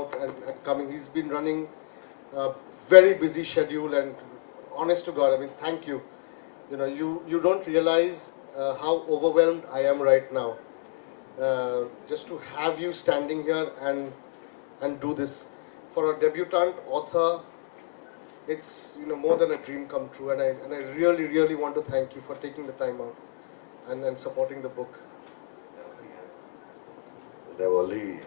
out and coming. He's been running a very busy schedule, and honest to God, I mean, thank you. You know, you don't realize how overwhelmed I am right now. Just to have you standing here and do this. For a debutant author, it's more than a dream come true, and I really want to thank you for taking the time out and supporting the book. I've already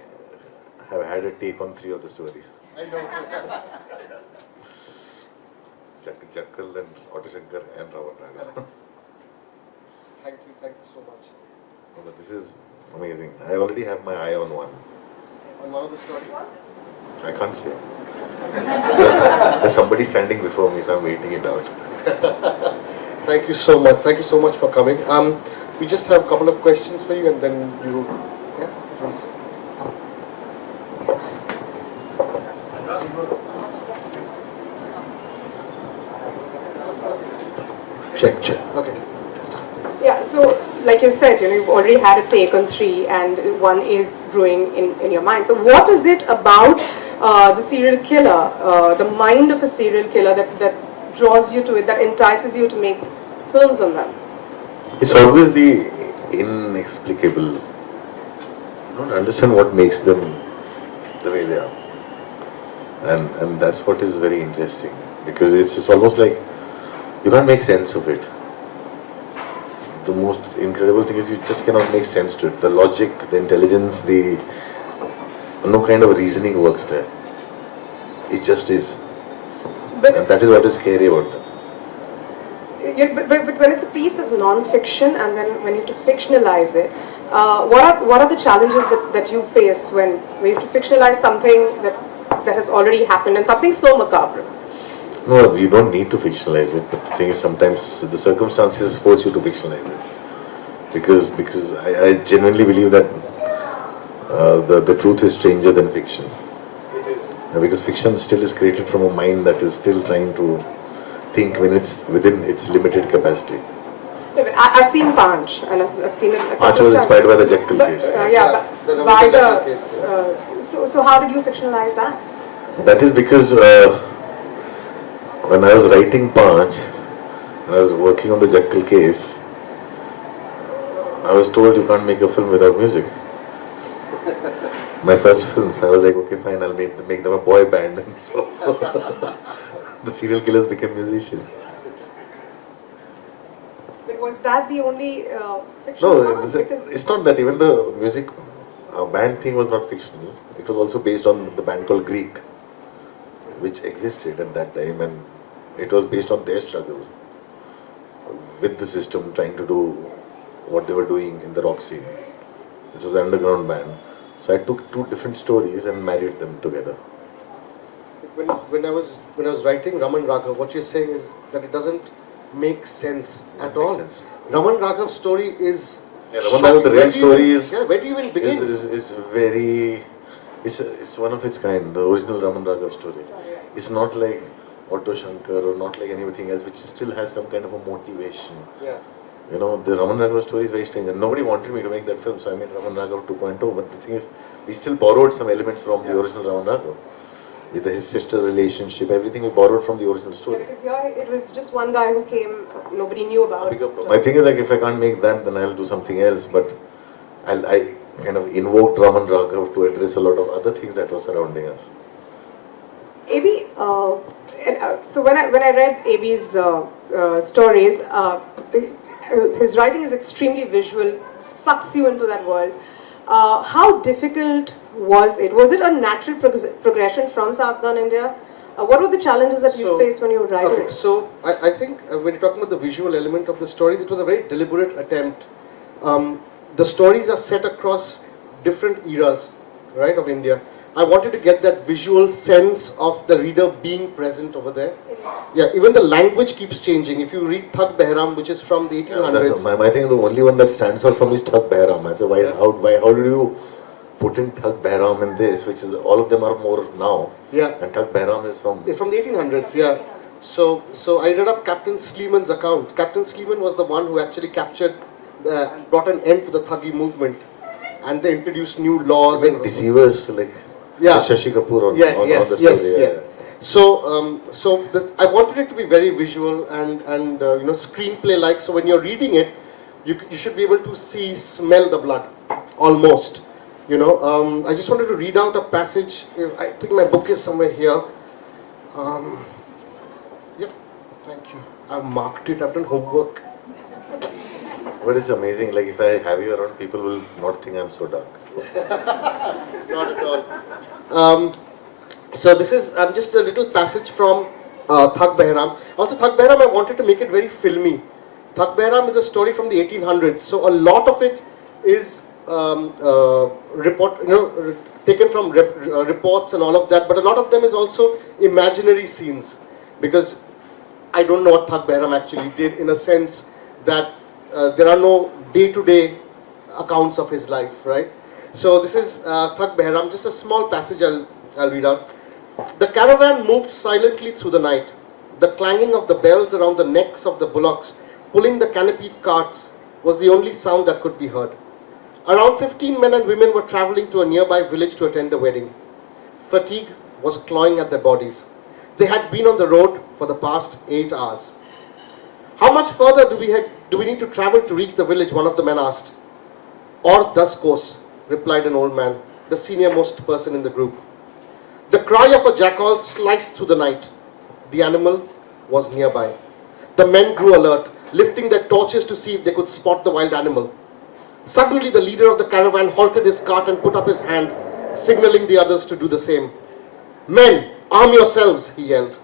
have had a take on 3 of the stories. I know. Jackal and Otto-Shankar and Ravan Raga. Thank you so much. No, but this is amazing. I already have my eye on one. On one of the stories? I can't say. There's somebody standing before me, so I'm waiting it out. Thank you so much. Thank you so much for coming. We just have a couple of questions for you, and then you, yeah, please. Check. Okay. Yeah, so like you said, you've already had a take on 3 and one is brewing in your mind. So what is it about the serial killer, the mind of a serial killer that draws you to it, that entices you to make films on them? It's always the inexplicable. You don't understand what makes them the way they are. And that's what is very interesting, because it's almost like you can't make sense of it. The most incredible thing is you just cannot make sense to it. The logic, the intelligence, no kind of reasoning works there. It just is. And that is what is scary about them. But when it's a piece of non-fiction and then when you have to fictionalize it, what are the challenges that you face when you have to fictionalize something that has already happened and something so macabre? No, you don't need to fictionalize it, but the thing is sometimes the circumstances force you to fictionalize it. Because I genuinely believe that the truth is stranger than fiction. It is. Because fiction still is created from a mind that is still trying to think when it's within its limited capacity. No, but I've seen Panch, and I've seen it. Panch was inspired by the Jekyll case. But by so how did you fictionalize that? That is because when I was writing Panch, and I was working on the Jekyll case, I was told you can't make a film without music. My first film, so I was like, okay, fine, I'll make them a boy band. And so the serial killers became musicians. But was that the only fictional part? It's not that. Even the music band thing was not fictional. It was also based on the band called Greek, which existed at that time, and it was based on their struggle with the system, trying to do what they were doing in the rock scene, which was an underground band. So I took 2 different stories and married them together. When I was writing Raman Raghav, what you're saying is that it doesn't make sense at all. Sense. Raman Raghav's story is. Yeah, Raman Raghav, the real story is. Yeah, where do you even begin? It's one of its kind. The original Raman Raghav story. It's not like Otto-Shankar or not like anything else, which still has some kind of a motivation. Yeah. You know, the Raman Raghav story is very strange, and nobody wanted me to make that film, so I made Raman Raghav 2.0. But the thing is, we still borrowed some elements from the original Raman Raghav. With his sister relationship, everything we borrowed from the original story. Yeah, because it was just one guy who came, nobody knew about. My thing is like, if I can't make that, then I'll do something else. But I kind of invoked Raman Raghav to address a lot of other things that were surrounding us. AB, so when I read AB's stories, his writing is extremely visual, sucks you into that world. How difficult was it? Was it a natural progression from Southern India? What were the challenges that you faced when you were writing? Okay, so I think when you're talking about the visual element of the stories, it was a very deliberate attempt. The stories are set across different eras, right, of India. I wanted to get that visual sense of the reader being present over there. Yeah, even the language keeps changing. If you read Thak Behram, which is from the 1800s. I think the only one that stands out from is Thak Behram. I said, how did you put in Thak Behram in this, which is, all of them are more now. Yeah. And Thak Behram is from the 1800s, yeah. So I read up Captain Sleeman's account. Captain Sleeman was the one who actually brought an end to the Thuggy movement. And they introduced new laws. And deceivers, like, Yeah. Shashi Kapoor on, Yeah, on yes, the story. yes, yeah. So I wanted it to be very visual and screenplay like. So when you're reading it, you should be able to see, smell the blood, almost. I just wanted to read out a passage. I think my book is somewhere here. Yeah, thank you. I've marked it. I've done homework. But it's amazing, like if I have you around, people will not think I'm so dark. Not at all. So this is just a little passage from Thak Behram. Also, Thak Behram, I wanted to make it very filmy. Thak Behram is a story from the 1800s, so a lot of it is taken from reports and all of that. But a lot of them is also imaginary scenes, because I don't know what Thak Behram actually did, in a sense that there are no day-to-day accounts of his life, right? So this is Thak Behram, just a small passage I'll read out. The caravan moved silently through the night. The clanging of the bells around the necks of the bullocks pulling the canopied carts was the only sound that could be heard. Around 15 men and women were traveling to a nearby village to attend a wedding. Fatigue was clawing at their bodies. They had been on the road for the past 8 hours. How much further do we need to travel to reach the village? One of the men asked. Or 10 kos, replied an old man, the senior-most person in the group. The cry of a jackal sliced through the night. The animal was nearby. The men grew alert, lifting their torches to see if they could spot the wild animal. Suddenly, the leader of the caravan halted his cart and put up his hand, signaling the others to do the same. Men, arm yourselves, he yelled.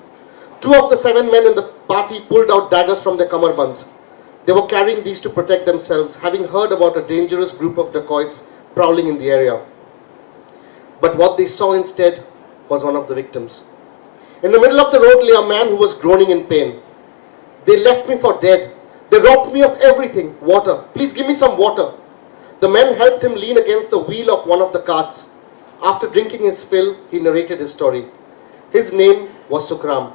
2 of the 7 men in the party pulled out daggers from their kamarbands. They were carrying these to protect themselves, having heard about a dangerous group of dacoits prowling in the area. But what they saw instead was one of the victims. In the middle of the road lay a man who was groaning in pain. They left me for dead. They robbed me of everything. Water. Please give me some water. The men helped him lean against the wheel of one of the carts. After drinking his fill, he narrated his story. His name was Sukram,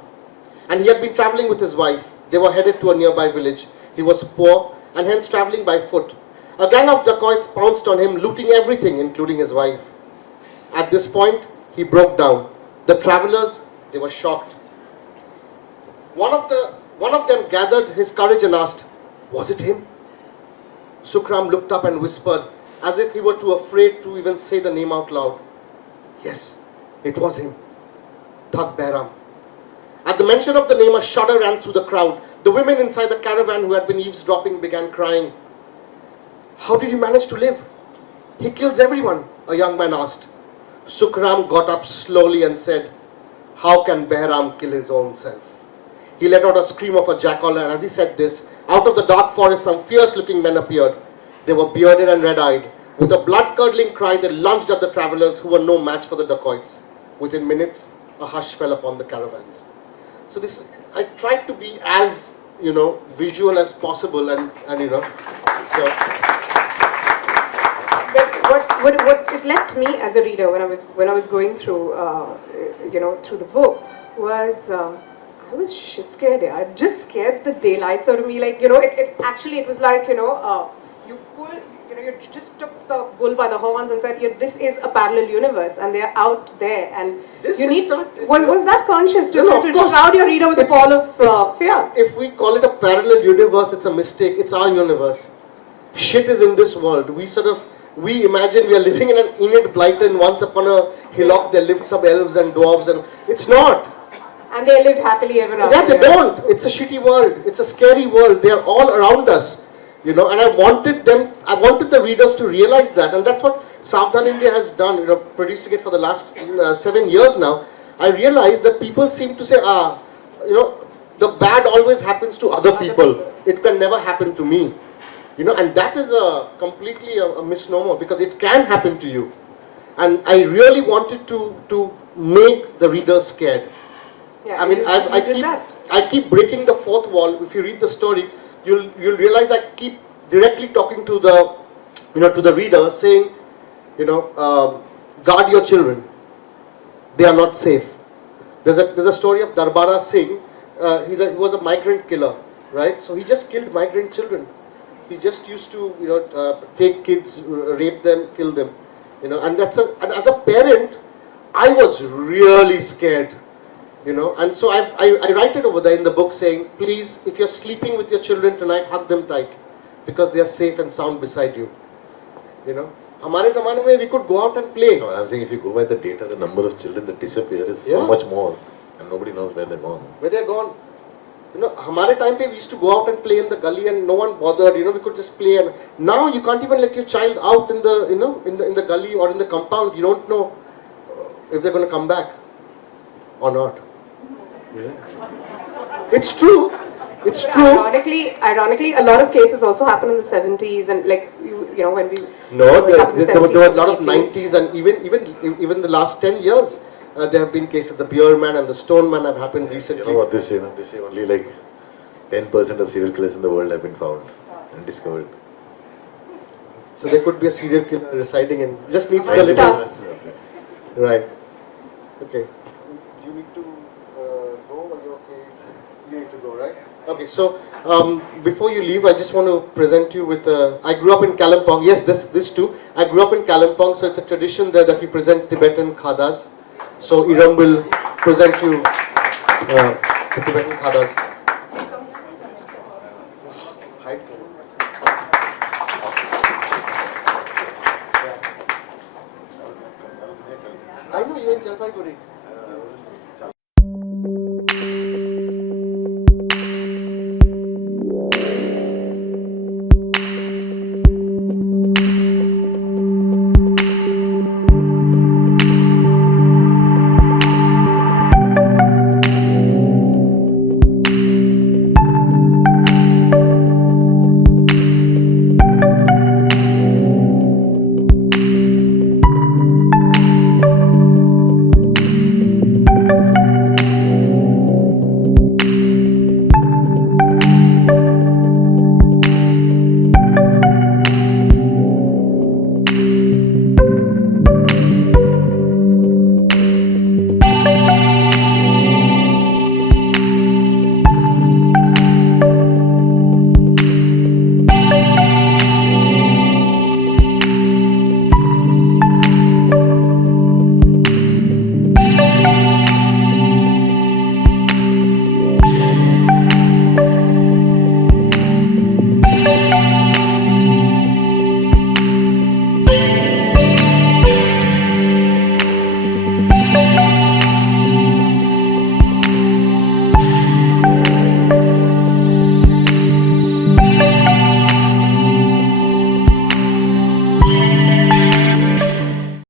and he had been traveling with his wife. They were headed to a nearby village. He was poor and hence traveling by foot. A gang of dacoits pounced on him, looting everything, including his wife. At this point, he broke down. The travelers, they were shocked. One of them gathered his courage and asked, was it him? Sukram looked up and whispered, as if he were too afraid to even say the name out loud. Yes, it was him. Thak Behram. At the mention of the name, a shudder ran through the crowd. The women inside the caravan who had been eavesdropping began crying. How did you manage to live? He kills everyone, a young man asked. Sukram got up slowly and said, how can Behram kill his own self? He let out a scream of a jackal, and as he said this, out of the dark forest some fierce-looking men appeared. They were bearded and red-eyed. With a blood-curdling cry, they lunged at the travelers who were no match for the dacoits. Within minutes, a hush fell upon the caravans. So I tried to be as, visual as possible, and so. But what it left me as a reader when I was going through, through the book was. I was shit scared. Yeah. It just scared the daylights out of me. Like, it was like, you pull, you just took the bull by the horns and said, this is a parallel universe, and they're out there, and this you need. Was that conscious to shroud your reader with a pall of fear? If we call it a parallel universe, it's a mistake. It's our universe. Shit is in this world. We imagine we are living in an Enid Blyton. Once upon a hillock, there lived some elves and dwarves, and it's not. And they lived happily ever after. Yeah, they don't. It's a shitty world. It's a scary world. They are all around us, and I wanted the readers to realize that, and that's what Savdhan India has done. Producing it for the last 7 years now. I realized that people seem to say, the bad always happens to other people. It can never happen to me, and that is completely a misnomer, because it can happen to you, and I really wanted to make the readers scared. Yeah, I mean, I keep breaking the fourth wall. If you read the story, you'll realize I keep directly talking to the reader, saying, guard your children. They are not safe. There's a story of Darbara Singh. He was a migrant killer, right? So he just killed migrant children. He just used to take kids, rape them, kill them, and as a parent, I was really scared, you know, and so I write it over there in the book saying, please, if you're sleeping with your children tonight, hug them tight, because they are safe and sound beside you, you know. हमारे ज़माने में we could go out and play. No, I'm saying if you go by the data, the number of children that disappear is so Yeah. much more, and nobody knows where they're gone. Where they're gone. You know, हमारे time पे we used to go out and play in the gully and no one bothered. You know, we could just play. And now you can't even let your child out in the, you know, in the gully or in the compound. You don't know if they're going to come back or not. Yeah. It's true. It's true. Ironically, a lot of cases also happened in the 70s and like you know when we. No, happened in the there were a 70s, lot of 80s. 90s and even the last 10 years. There have been cases. The beer man and the stone man have happened recently. You know what they say? No? They say only like 10% of serial killers in the world have been found and discovered. So there could be a serial killer residing in. Just needs the It's little. us. Right. Okay. You need to go or you okay? You need to go, right? Okay. So before you leave, I just want to present you with. I grew up in Kalimpong. Yes, this too. I grew up in Kalimpong, so it's a tradition there that we present Tibetan khadas. So Iram will present you the Tibetan khadas. Hide. I know you're in Jalpaiguri.